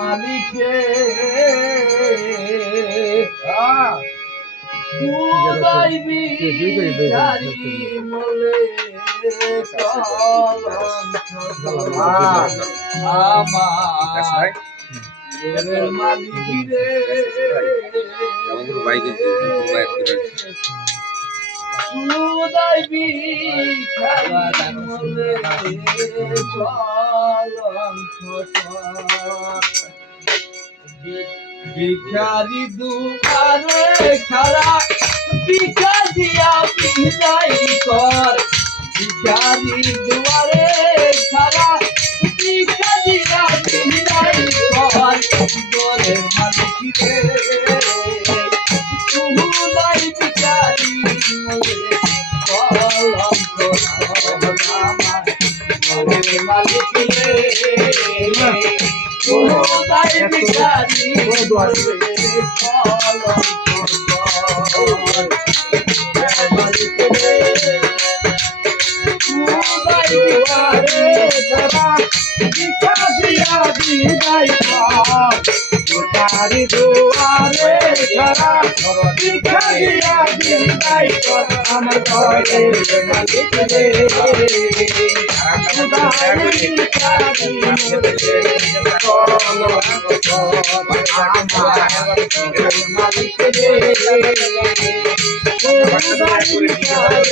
মালিকে উদয় বিহারি মলে আমার মালিকে উদয় বিহারি মলে ভিখারি দুয়ারে খারা ভিখা দিয়া বিদায় কর ভিখারি দুয়ারে খারা ভিখা দিয়া বিদায় কর ঘরের মালিক রে উদয় ভিখারি মলে কলঙ্ক আমার ঘরের মালিক রে উদয় ভিখারি মলে ভিখারি দুয়ারে খারা ভিখা দিয়া বিদায় কর আমার ঘরের মালিক রে উদয় ভিখারি মলে কলঙ্ক আমার ঘরের মালিক রে উদয় ভিখারি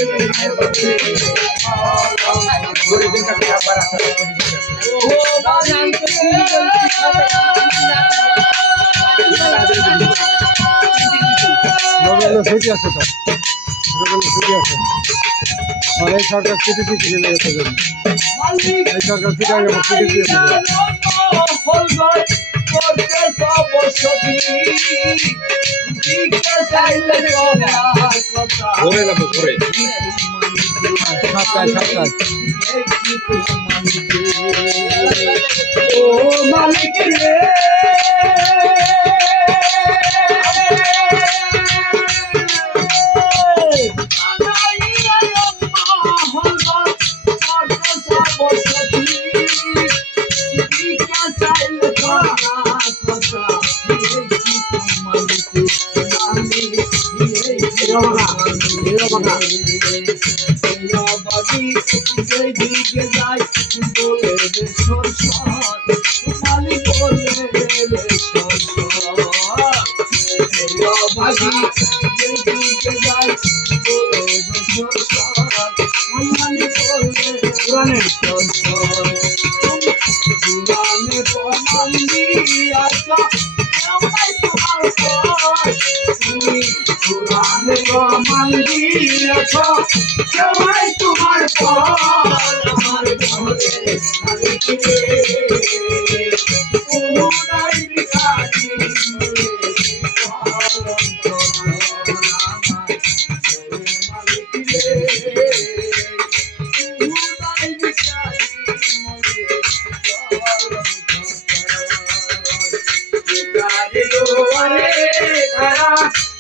মলে ছুটি আছে তো ছুটি আছে আর এই সরকার ছুটি দিচ্ছিল এই সরকার ছুটি আগে ছুটি দিয়েছিল ঘুরে যাবো ঘুরে সাতটায় ও মালিক রে সবাই তোমার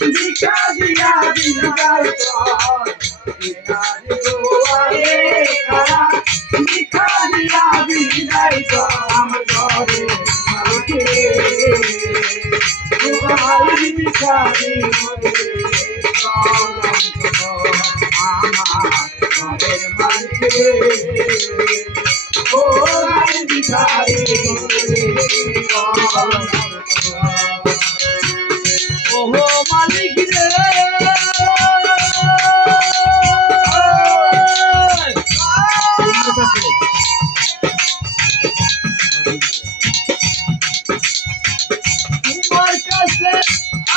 ভিখা দিয়া বিদায় কর ভিখারি দুয়ারে খারা ভিখা দিয়া বিদায় কর আমার ঘরের মালিক রে উদয় ভিখারি মলে কলঙ্ক আমার ঘরের মালিক রে উদয় ভিখারি মলে কলঙ্ক ওহো মালিক রে তোমার কাছে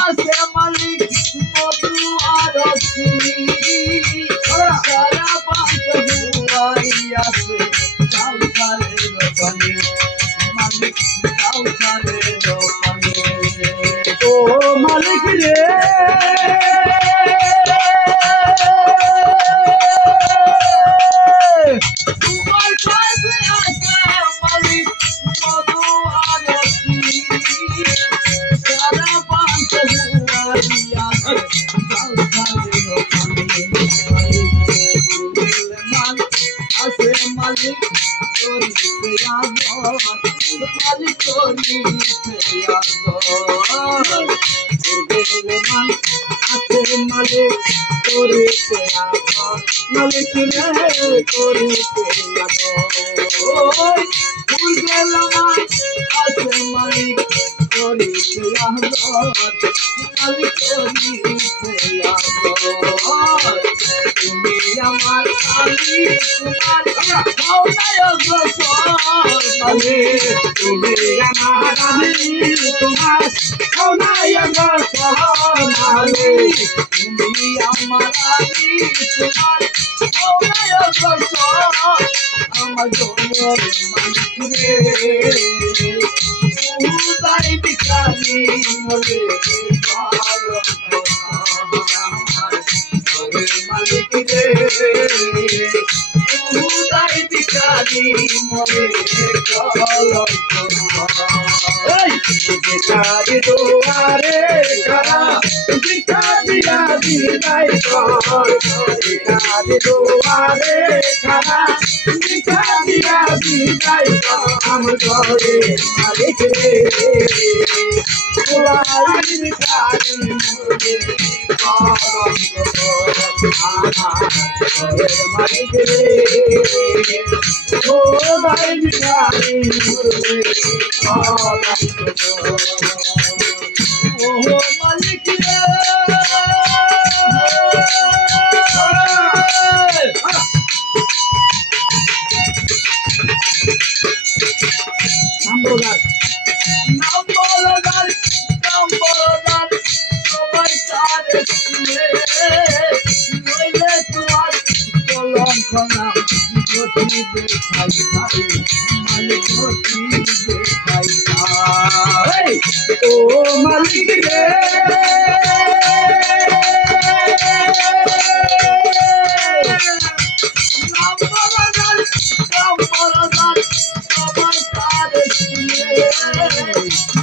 আছে মালিক মধু আর সারা পাঁচ দুয়াই আছে কাউসারের পানি মালিক কাউসারের পানি ও মালিক রে তোমার কাছে আছে মালিক মধু আর সারা পাঁচ দুয়ারি মালিক রে করিতে ওই ফুল গেলাম আছে মালিক করিতে মালিক করিতে তুমি আমার মালিক তোমার মালিক তুমি আমার মালিক তোমার মালিক তুমি আমার মালিক তোমার আমার জনের মালিক রে উদাই বিকারি মরে ভালো মালিক রে উদাই বিকারি মরে ভালো ভিখারি দুয়ারে খারা ভিক্ষা দিয়া বিদায় কর ভিখারি দুয়ারে খারা ভিক্ষা দিয়া বিদায় কর আমার ঘরে মালিক রে দুয়ারে ভিখারি মরে আমার ঘরের মালিক রে ও ভাই ভিখারি মরে ওহ মালিক রে নাম্বরদার সবাই তারে নইলে তোমার কলঙ্ক নাম জ্যোতি দেখাই ভাই মালিক জ্যোতি দেখাই ভাই ও মালিক রে নাম্বরদার সবাই তারে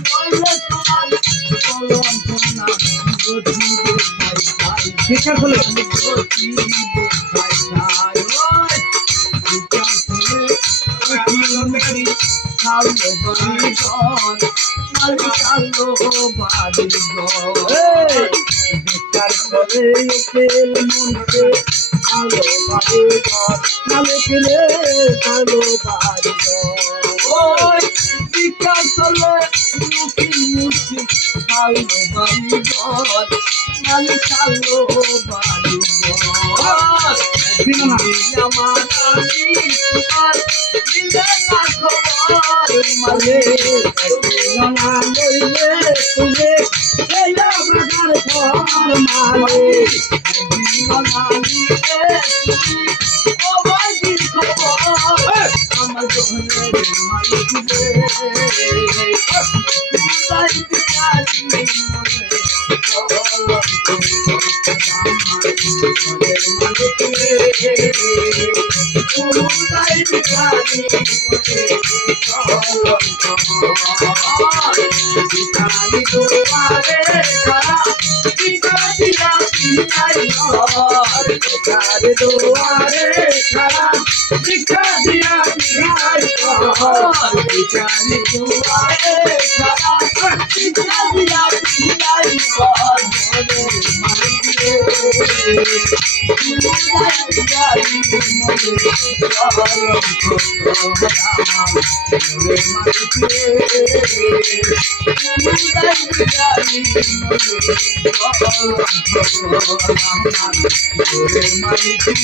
নইলে তোমার কলঙ্ক নাম জ্যোতি দেখাই ভাই ভিক্ষা খুলে জ্যোতি দেখাই ভাই ভিক্ষা খুলে উকিলমেরি চালো বাড়ি ঘর মালিক চালো বাড়ি ঘর ভিক্ষার করে উকিল মনকে আলো বাড়ি ঘর মালিক রে আলো বাড়ি ঘর ওই ভিক্ষা চলে উকিল মুসি চালো বাড়ি ঘর মালিক চালো বাড়ি ঘর আমার তোমার দিলে না খবর মালিক না লইলে তুমি এই আমার ঘর মালিক আমার জনের মালিক রে দুয়ারে খারা ভিক্ষা দিয়া বিদায় কর ভিখারি দুয়ারে খারা ভিক্ষা দিয়া বিদায় কর মালিক রে ভিখারি মরে মালিক রে ভিখারি মরে মালিক রে